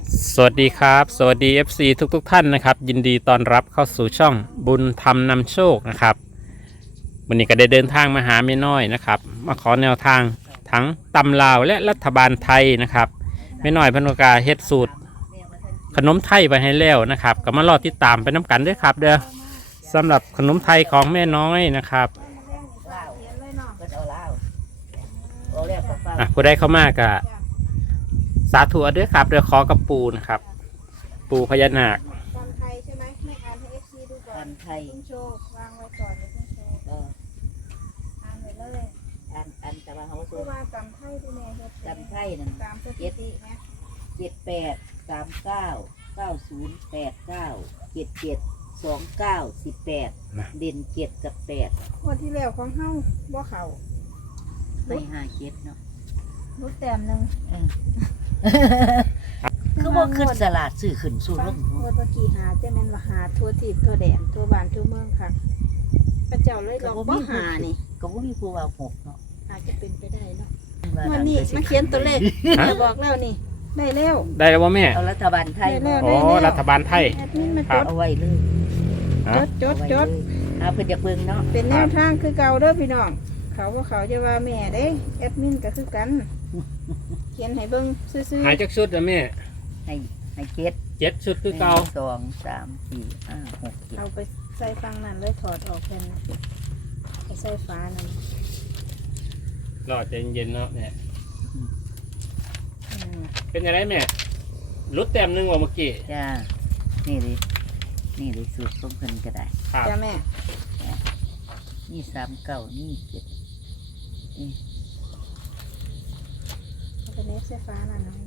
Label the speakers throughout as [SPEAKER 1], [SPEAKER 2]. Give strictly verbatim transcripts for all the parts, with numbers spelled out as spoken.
[SPEAKER 1] สวัสดีครับสวัสดี เอฟ ซี ทุกๆทท่านนะครับยินดีต้อนรับเข้าสู่ช่องบุญธรรมนำโชคนะครับวันนี้ก็ได้เดินทางมาหาแม่น้อยนะครับมาขอแนวทางทั้งตำลาวและรัฐบาลไทยนะครับแม่น้อยพนุกาเฮ็ดสูตรขนมไทยไปให้แล้วนะครับก็มารอติดตามไปน้ำกันด้วยครับเด้อสำหรับขนมไทยของแม่น้อยนะครับอ่ะผู้ใดเข้ามากะสาธุด้วยครับเดี๋ยวขอกับปูนะครับปูพญานาค
[SPEAKER 2] ตอนไทยใช่ไหมไม่อ่านให้เอฟซีดูก่อนไทยคุณโชว์วางไว้ก่อนเลยคุณโชว์เอออ่านไปเลยอ่านอ่านแต่ว่าเขาโชว์ว่าจำไทยที่แม่เฮ็ดจำไทยนั่นตามสถิติไหมเจ็ดแปดสามเก้าเก้าศูนย์แปดเก้าเจ็ดเจ็ดสองเก้าสิบแปดเด่นเจ็ดกับแปดวันที่แล้วของเฮาบ่เข่าไปหาเจ็ดเนาะรุดแต้มหนึ่งคือว่าขึ้นสลัดสื่อขึ้นสู่ร่มเมื่อกี้หาเจ้าแม่นว่าหาทั่วทิพย์ทั่วแดนทั่วบ้านทั่วเมืองค่ะพระเจ้าเลยลองบ่หานี่ก็บ่มีผู้ว่าหกเนาะอาจจะเป็นไปได้เนาะวันนี้มาเขียนตัวเลขบอกแล้วนี่ได้แล้ว
[SPEAKER 1] ได้แล้วว่าแม่
[SPEAKER 3] เอารัฐบาลไทย
[SPEAKER 1] อ๋อรัฐบาลไทย
[SPEAKER 2] แอดมินมาจด
[SPEAKER 3] เอาไว้เลย
[SPEAKER 2] จดจดจด
[SPEAKER 3] เอาเพิ่นจะเบิ่งเนาะ
[SPEAKER 2] เป็นแนวทางคือเก่าเด้อพี่น้องเขาว่าเขาจะว่าแม่เด้แอดมินก็คือกันเขียนให้เบิ่งซื่อๆ
[SPEAKER 1] หายจากชุดแล้วแม่
[SPEAKER 3] ให้ให้เจ็ด
[SPEAKER 1] เจ็ดชุดคือเก่า
[SPEAKER 3] สองสามสี่ห้าหกเจ็ด
[SPEAKER 2] เอาไปใส่ฟังนั่นเลยถอดออกแผ่นไปใส่ฟ้านั่น
[SPEAKER 1] รอใจเย็นๆเนาะเนี่ยเป็นยังไงแม่รุดแต้มหนึ่งว่าเมื่อกี้
[SPEAKER 3] จ้านี่ดินี่ดิสูตรต้มเพิ่นก็ได้
[SPEAKER 2] จ้าแม่
[SPEAKER 3] นี่สามเก้านี่เจ็ดนี่
[SPEAKER 2] เอาไปเน็ตใส่ฟ้านั่นนะ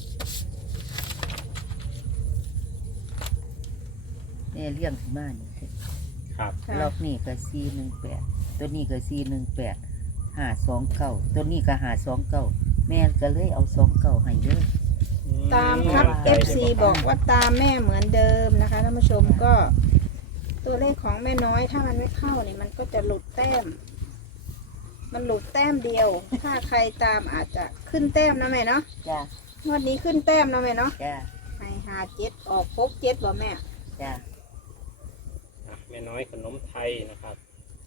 [SPEAKER 3] เนี่ยเลี้ยงขึ้นมานี่
[SPEAKER 1] ครับ
[SPEAKER 3] รอบนี้ก็สี่หนึ่งแปดตัวนี้ก็สี่หนึ่งแปดห้าสองเก้าตัวนี้ก็ห้าสองเก้าแม่ก็เลยเอาสองเก้าให้เด้อ
[SPEAKER 2] ตามครับ เอฟ ซี บอกว่าตามแม่เหมือนเดิมนะคะท่านผู้ชมก็ตัวเลขของแม่น้อยถ้ามันไม่เข้านี่มันก็จะหลุดแต้มมันหลุดแต้มเดียวถ้าใครตามอาจจะขึ้นแต้มนะแม่เนาะ
[SPEAKER 3] จ้ะ
[SPEAKER 2] งวดนี้ขึ้นแต้มนะแม่เนาะ
[SPEAKER 3] จ้ะ
[SPEAKER 2] ให้หาเจ็ดออกพกเจ็ดบ่แม่
[SPEAKER 3] จ้ะ
[SPEAKER 1] แม่น้อยขนมไทยนะครับ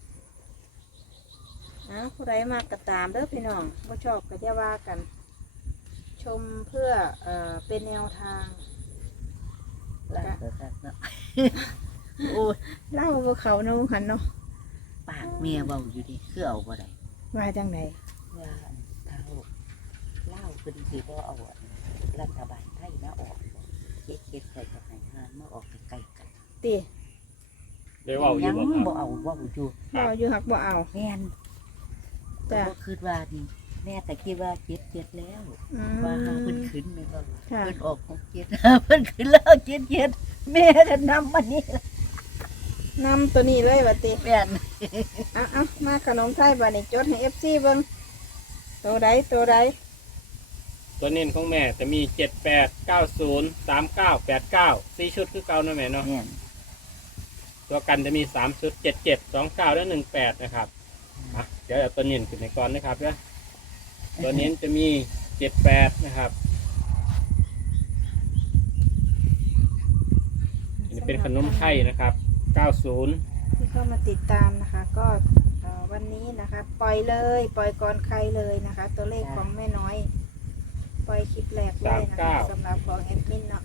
[SPEAKER 2] อ้าวผู้ใดมากระตามเด้อพี่น้องผู้ชอบก็จะว่ากัน ชมเพื่อเอ่อเป็นแนวทาง
[SPEAKER 3] ล่าเกิดเนาะโอ้
[SPEAKER 2] เล่าว่าเขาโน้หันเนาะ
[SPEAKER 3] ปากเมียเบาอยู่ดิคือเอาบ่ได้
[SPEAKER 2] ว่าจังไหน
[SPEAKER 3] ว่าเท่าเล่าคือดีๆก็เอารัฐบาลไทยมาออกเก็บเก็บใส่กับหายหานมาออกใกล้ๆกัน
[SPEAKER 2] ตี
[SPEAKER 1] เดี๋ยวเอาอยู่
[SPEAKER 3] บ่เอาบ่อยู่
[SPEAKER 2] บ่เอาอยู่หักบ่เอา
[SPEAKER 3] แม่นจ้ะก็คือว่านี่แม่แต่คิดว่าเจ็ดเจ็ดแล้วว่าหาเพิ่นขึ้นเลยก็เพิ่นออกหกเจ็ดเพิ่นขึ้นแล้วเจ็ดเจ็ดแม่ก็นำมานี่
[SPEAKER 2] นำตัวนี้เลยว่าติ
[SPEAKER 3] แม่น
[SPEAKER 2] เอาเอามาขนมไทยบานี่จดให้เอฟซีเบิ่งตัวใดตัวใด
[SPEAKER 1] ตัวเน้นของแม่จะมีเจ็ดแปดเก้าศูนย์สามเก้าแปดเก้าสี่ชุดคือเก่านะแม่เนาะตัวกันจะมีสามชุดเจ็ดเจ็ดสองเก้าและหนึ่งแปดนะครับเดี๋ยวเอาตัวเน้นขึ้นในก่อนนะครับเนี่ยตัวเน้นจะมีเจ็ดแปดนะครับอันนี้เป็นขนมไทยนะครับเก้าศูนย์
[SPEAKER 2] ที่เข้ามาติดตามนะคะก็วันนี้นะคะปล่อยเลยปล่อยก่อนใครเลยนะคะตัวเลขของแม่น้อยปล่อยคลิปแรกเลยนะคะสำหรับของแอดมินเนาะ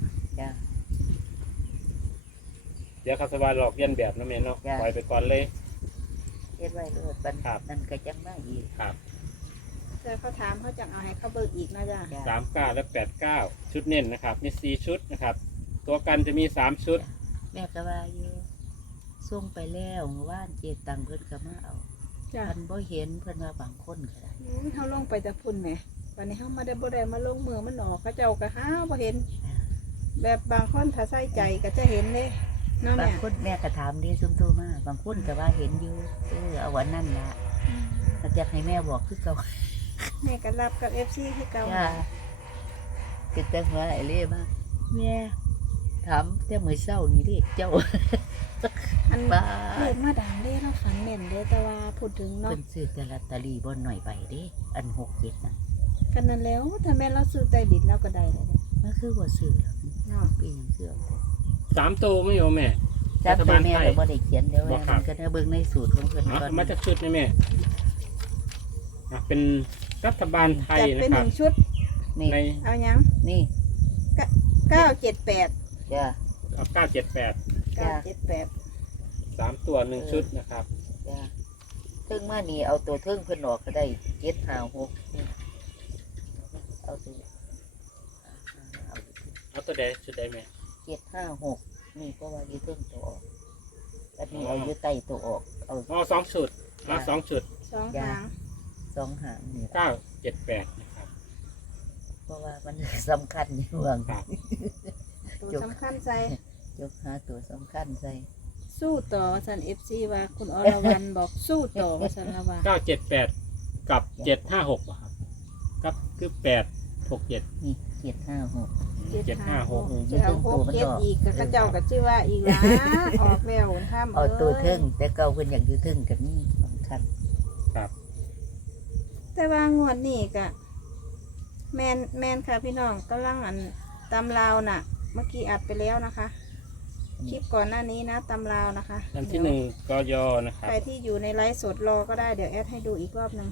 [SPEAKER 1] เดี๋ยวเขาสบายหลอกเลียนแบบนะแม่เนาะปล่อยไปก่อนเลย
[SPEAKER 3] เฮ็ดไว้เลยบันทับนั่นก็จังมาอีก
[SPEAKER 1] ครับ
[SPEAKER 2] เจอเขาถามเขาจังเอาให้เขาเบิกอีกนะจ๊ะ
[SPEAKER 1] สามเก้าและแปดเก้าชุดเน้นนะครับมีสี่ชุดนะครับตัวกันจะมีสามชุด
[SPEAKER 3] แม่ก็ว่าอยู่ส่งไปแล้วว่านเจตังเพิ่นก็มาเอาเพิ่นบ่เห็นเพิ่นว่าบางคนก็ได้
[SPEAKER 2] เขาลงไปแต่พุ่นแหมวันนี้เขามาได้บ่ได้มาลงมือมันออกเขาเจ้าก็หาบ่เห็นแบบบางคนถ้าใส่ใจก็จะเห็นเลย
[SPEAKER 3] น้องแม่บางคนแม่ก็ถามดิซุ่มโตมาบางคนก็ว่าเห็นอยู่เออเอาวันนั้นละถ้าจะให้แม่บอกคือเก่า
[SPEAKER 2] แม่ก็รับกับเอฟซีคือเก่า
[SPEAKER 3] ติดแต่หัวไหลเล่มาแม่ถามแต่เมื่อเช้านี้ดิเจ้า
[SPEAKER 2] อันบ้าเลิกมาดังเด้เราฝันเม่นเด้แต่ว่าพูดถึงเนาะ
[SPEAKER 3] เป็นซื้อแต่ลอตเตอรี่บนหน่อยใบเด้อันหกเจ็ดนั่น
[SPEAKER 2] กันนั้นแล้วถ้าแม่เราซื้อใต้ดินเราก็ได้เลย
[SPEAKER 3] เมื่อคืคือว่าซื้อแล้ว
[SPEAKER 2] เนาะ
[SPEAKER 3] ปีหยังคือเอาแต่
[SPEAKER 1] สามตัวไม่เอาแม่
[SPEAKER 3] จับ
[SPEAKER 1] รัฐ
[SPEAKER 3] ตัว
[SPEAKER 1] บาล
[SPEAKER 3] แม่
[SPEAKER 1] ไทย
[SPEAKER 3] ก็บ่ได้เขียนเดี๋ยว
[SPEAKER 1] บ่
[SPEAKER 3] แม่
[SPEAKER 1] ครับ
[SPEAKER 3] มันก็ได้เบิ่งในสูตรของเพิ่น
[SPEAKER 1] อ๋อ
[SPEAKER 3] ก่อน
[SPEAKER 1] มาจากชุดนี่แม่อ่ะเป็นรัฐบาลไทย
[SPEAKER 2] จัด
[SPEAKER 1] นะ
[SPEAKER 2] เป็น
[SPEAKER 1] ค
[SPEAKER 2] ห
[SPEAKER 1] รับ
[SPEAKER 2] นึ่งชุด
[SPEAKER 3] นี่
[SPEAKER 1] ใน
[SPEAKER 2] เอายัง
[SPEAKER 3] นี่
[SPEAKER 2] เก้าเจ็ดแปด
[SPEAKER 3] จ้า
[SPEAKER 1] เอาเก้าเจ็ดแปด
[SPEAKER 2] เก้าเจ็ดแปด
[SPEAKER 1] สามตัวหนึ่งชุดนะครับ
[SPEAKER 3] จ้าเทิงมานี่เอาตัวเทิงเพิ่นออกก็ได้เจ็ดห้าหกนี่เอาตัวเอา
[SPEAKER 1] เอาตัวใดชุดใดแม่
[SPEAKER 3] เจ็ดห้าหกนี่ก็ว่าอยู่เทิงตัวออกอันนี้เอาอยู่ใต้ตัวออกเอา
[SPEAKER 1] เอาสองชุดเอาสองชุด
[SPEAKER 2] สองหาง
[SPEAKER 3] สองหางนี่
[SPEAKER 1] เก้าเจ็ดแปดนะครับ
[SPEAKER 3] เพราะว่ามันสำคัญอยู่เรื่อง
[SPEAKER 1] ครับ
[SPEAKER 2] ตัวสำคัญใจ
[SPEAKER 3] ยกหาตัวสำคัญใส่
[SPEAKER 2] สู้ต่อสันเอฟซีว่าคุณอรวรรณบอกสู้ต่อว่าสันละว่า
[SPEAKER 1] เก้าเจ็ดแปดกับเจ็ดห้าหกครับกับคือแปดหกเจ็ด
[SPEAKER 3] นี่เจ็ดห้าหก
[SPEAKER 1] เจ็ดห้าหก
[SPEAKER 2] จะเอาหกเจ็ดอีกก็เขาเจ้าก็ชื่อว่าอีกละออกแล้วท่าม
[SPEAKER 3] เอาตัวเทิง
[SPEAKER 2] อ้ย
[SPEAKER 3] แต่เก่าเพิ่นอยากอยู่เทิงกับนี่สำคัญ
[SPEAKER 1] ครับ
[SPEAKER 2] แต่ว่างวดนี้ก็แมนแมนค่ะพี่น้องกำลังอันตำลาวน่ะ เมื่อกี้อัดไปแล้วนะคะ คลิปก่อนหน้านี้นะตำลาวนะคะ
[SPEAKER 1] อันที่หนึ่งกยนะครับ
[SPEAKER 2] ใครที่อยู่ในไลฟ์สดรอก็ได้เดี๋ยวแอดให้ดูอีกรอบหนึ่ง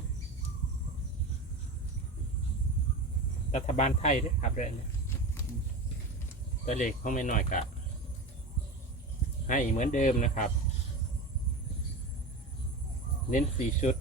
[SPEAKER 1] รัฐบาลไทยด้วยครับเรื่องนี้ตัวเลขเขาไม่น้อยกะให้เหมือนเดิมนะครับ เน้นสี่ชุด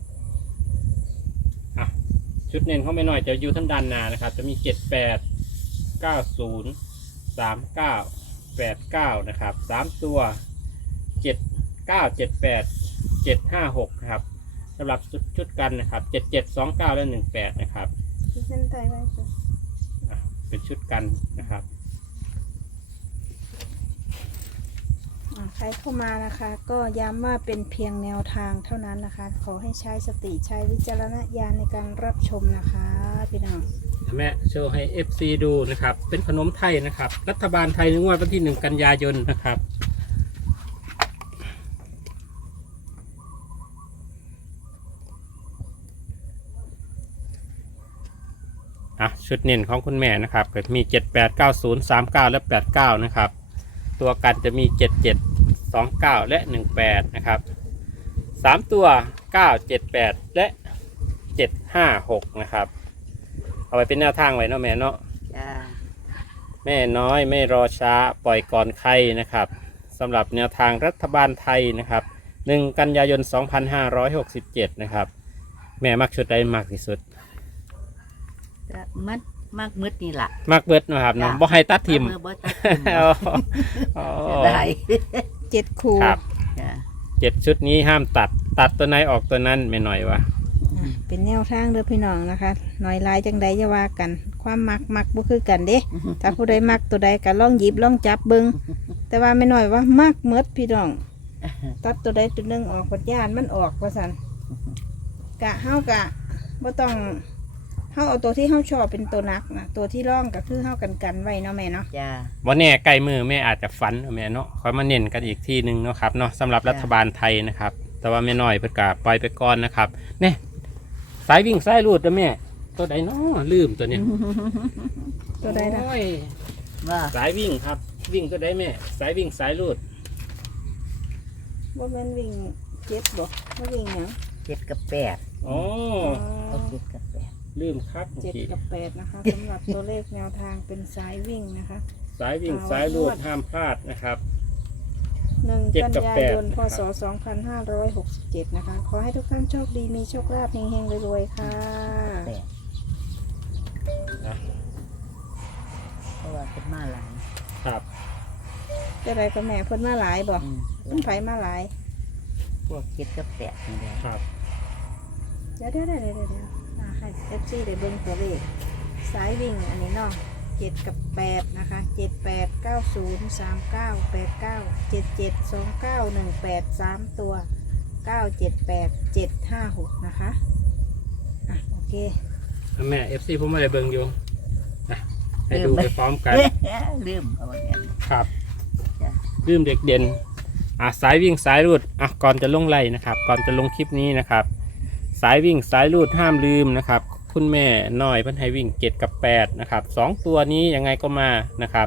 [SPEAKER 1] อ่ะชุดเน้นเขาไม่น้อยจะอยู่ทั้งด้านหน้านะครับ จะมีเจ็ดแปดเก้าศูนย์สามเก้าแปดเก้านะครับสามตัวเจ็ดเก้าเจ็ดแปดเจ็ดห้าหกนะครับสำหรับชุดชุดกันนะครับเจ็ดเจ็ดสองเก้าและหนึ่งแปดนะครับ
[SPEAKER 2] ที่เส้นไทยไว้ค่ะ
[SPEAKER 1] อ่ะเป็นชุดกันนะครับ
[SPEAKER 2] อ่ะใครเข้ามานะคะ ก็ย้ำว่าเป็นเพียงแนวทางเท่านั้นนะคะ ขอให้ใช้สติใช้วิจารณญาณในการรับชมนะคะพี่น้อง
[SPEAKER 1] แม่โชว์ให้ เอฟ ซี ดูนะครับ เป็นขนมไทยนะครับ รัฐบาลไทยในงวดวันที่หนึ่งกันยายนนะครับอ่ะชุดเน้นของคุณแม่นะครับก็มีเจ็ดแปดเก้าศูนย์สามเก้าและแปดเก้านะครับ ตัวกันจะมีเจ็ดเจ็ดสองเก้าและหนึ่งแปดนะครับสามตัวเก้าเจ็ดแปดและเจ็ดห้าหกนะครับเอาไปเป็นแนวทางไว้เนาะแม่เนาะ
[SPEAKER 3] จ้า
[SPEAKER 1] แม่น้อยไม่รอช้าปล่อยก่อนใครนะครับสำหรับแนวทางรัฐบาลไทยนะครับหนึ่งกันยายนสองพันห้าร้อยหกสิบเจ็ดนะครับแม่มักชุดใดมากที่สุด
[SPEAKER 3] ก็มัดมากมืดนี่ล่ะ
[SPEAKER 1] มักเบิดนะครับเนาะ
[SPEAKER 3] จ้ะ
[SPEAKER 1] บ่ให้ตัดทิม
[SPEAKER 3] เออบ่ตัดทิม
[SPEAKER 1] อ๋ออ๋อ
[SPEAKER 3] ได้
[SPEAKER 2] เจ็ดคู
[SPEAKER 1] ครับ
[SPEAKER 3] จ้า
[SPEAKER 1] เจ็ดชุดนี้ห้ามตัดตัดตัวไหนออกตัวนั้นไม่หน่อยวะ
[SPEAKER 2] อ่ะเป็นแนวทางเด้อพี่น้องนะคะหน่อยลายจังใดจะว่ากัน ความมักมักบ่คือกันเด้ ถ้าผู้ใดมักตัวใดก็ลองหยิบลองจับเบิงแต่ว่าไม่น้อยว่ามักเมดพี่น้อง ตัดตัวใดตัวหนึงออกปัดย่านมันออกว่าสันกะเฮากะบ่ต้องเฮาเอาตัวที่เฮาชอบเป็นตัวนักนะตัวที่ร่องก็คือเฮากันกันไว้เนาะแม่เนาะ
[SPEAKER 3] จ้า
[SPEAKER 1] วันนี้ใกล้มือแม่อาจจะฝันเอาแม่เนาะคอยมาเน้นกันอีกทีหนึ่งเนาะครับเนาะสำหรับรัฐบาลไทยนะครับ แต่ว่าแม่น้อยเพิ่นกะปล่อยไปก่อนนะครับเนี่ยสายวิ่งสายรูดนะแม่ตัวใดเนาะลืมตัวเนี้ย
[SPEAKER 2] ตัวใดนะ
[SPEAKER 1] โอ้ย
[SPEAKER 3] ว่า
[SPEAKER 1] สายวิ่งครับวิ่งตัวใดแม่สายวิ่งสายรูด
[SPEAKER 2] บ่แม่นวิ่งเจ็ดบ่บ่วิ่งหยัง
[SPEAKER 3] เจ็ดกับแปด
[SPEAKER 1] อ๋อ
[SPEAKER 3] เอาเจ็ดกับแปด
[SPEAKER 1] ลืมครับเมื่อ
[SPEAKER 2] เจ็ด
[SPEAKER 1] กี้
[SPEAKER 2] กับแปดนะคะสำหรับตัวเลขแนวทางเป็นสายวิ่งนะคะ
[SPEAKER 1] สายวิ่งสายรูดห้ามพลาดนะครับ
[SPEAKER 2] หนึ่ง
[SPEAKER 1] เจ็ด
[SPEAKER 2] กัน
[SPEAKER 1] กับ
[SPEAKER 2] ยา
[SPEAKER 1] แปด
[SPEAKER 2] ยนพศสองพันห้าร้อยหกสิบเจ็ดนะคะ ขอให้ทุกท่านโชคดีมีโชคลาภเฮงๆรวยๆค่ะ
[SPEAKER 3] แปด
[SPEAKER 1] นะ
[SPEAKER 3] เพราะว่าเป็นมาหลาย
[SPEAKER 1] ครับ
[SPEAKER 2] แต่ไรก็แม่เพิ่นมาหลายบ่
[SPEAKER 3] อืม
[SPEAKER 2] เพิ่นไผมาหลาย
[SPEAKER 3] พวกเจ็ดกับแปดนี่แหละ
[SPEAKER 1] ครับ
[SPEAKER 2] เดี๋ยวเดี๋ยวเดี๋ยวเดี๋ยวเดี๋ยวอ่าให้ เอฟ ซี ได้เบิ่งตัวเลขสายวิ่งอันนี้เนาะเจ็ดกับแปดนะคะเจ็ดแปดเก้าศูนย์สามเก้าแปดเก้าเจ็ดเจ็ดสองเก้าหนึ่งแปดสามตัวเก้าเจ็ดแปดเจ็ดห้าหกนะคะอ่ะโอเค
[SPEAKER 1] แม่เอฟซีผมไม่ได้เบิ่งอยู่นะให้ดูไปพร้อมกัน
[SPEAKER 3] ลืมเอาเนี่ย
[SPEAKER 1] ครับ
[SPEAKER 3] จ้ะ
[SPEAKER 1] ลืมเด็กเด่นอ่ะสายวิ่งสายรูดอ่ะก่อนจะลงไล่นะครับ ก่อนจะลงคลิปนี้นะครับ สายวิ่งสายรูดห้ามลืมนะครับ คุณแม่น้อยเพิ่นให้วิ่งเจ็ดกับแปดนะครับสองตัวนี้ยังไงก็มานะครับ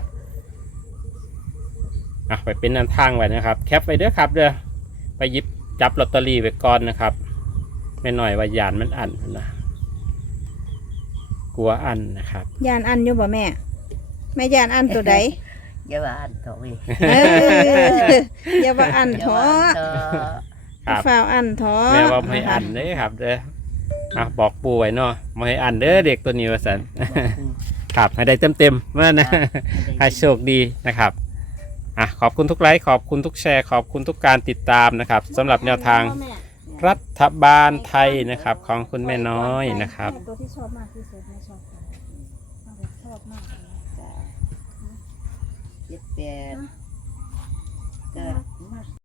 [SPEAKER 1] อ่ะไปเป็นแนวทางไว้นะครับแคปไว้เด้อครับเด้อไปหยิบจับลอตเตอรี่ไว้ก่อนนะครับไม่หน่อยว่ายานมันอันนะกลัวอันนะครับ
[SPEAKER 2] ยานอันอยู่บ่แม่แม่ยานอันตัวใด
[SPEAKER 3] อย่าว่าอันต่อไป
[SPEAKER 2] เอออย่าว่าอัน
[SPEAKER 3] อย่า
[SPEAKER 2] ท้อ
[SPEAKER 3] ว่าอันต่อ
[SPEAKER 1] ครับ
[SPEAKER 2] ฝ่าวอันท้อ
[SPEAKER 1] แม่ว่าไม่อันเด้อครับเด้ออ่ะบอกปู่ไว้เนาะไม่ให้อันเด้อเด็กตัวนี้ว่าสัน ครับให้ได้เต็มเต็มๆเมื่อนะให้โชคดีนะครับอ่ะขอบคุณทุกไลค์ขอบคุณทุกแชร์ขอบคุณทุกการติดตามนะครับสำหรับแนวทางรัฐบาลไทยนะครับของคุณแม่น้อยนะครับ
[SPEAKER 2] ตัวที่ชอบมากที่สุดไม่ชอบชอบมาก
[SPEAKER 3] เจ็ดแปดก็มา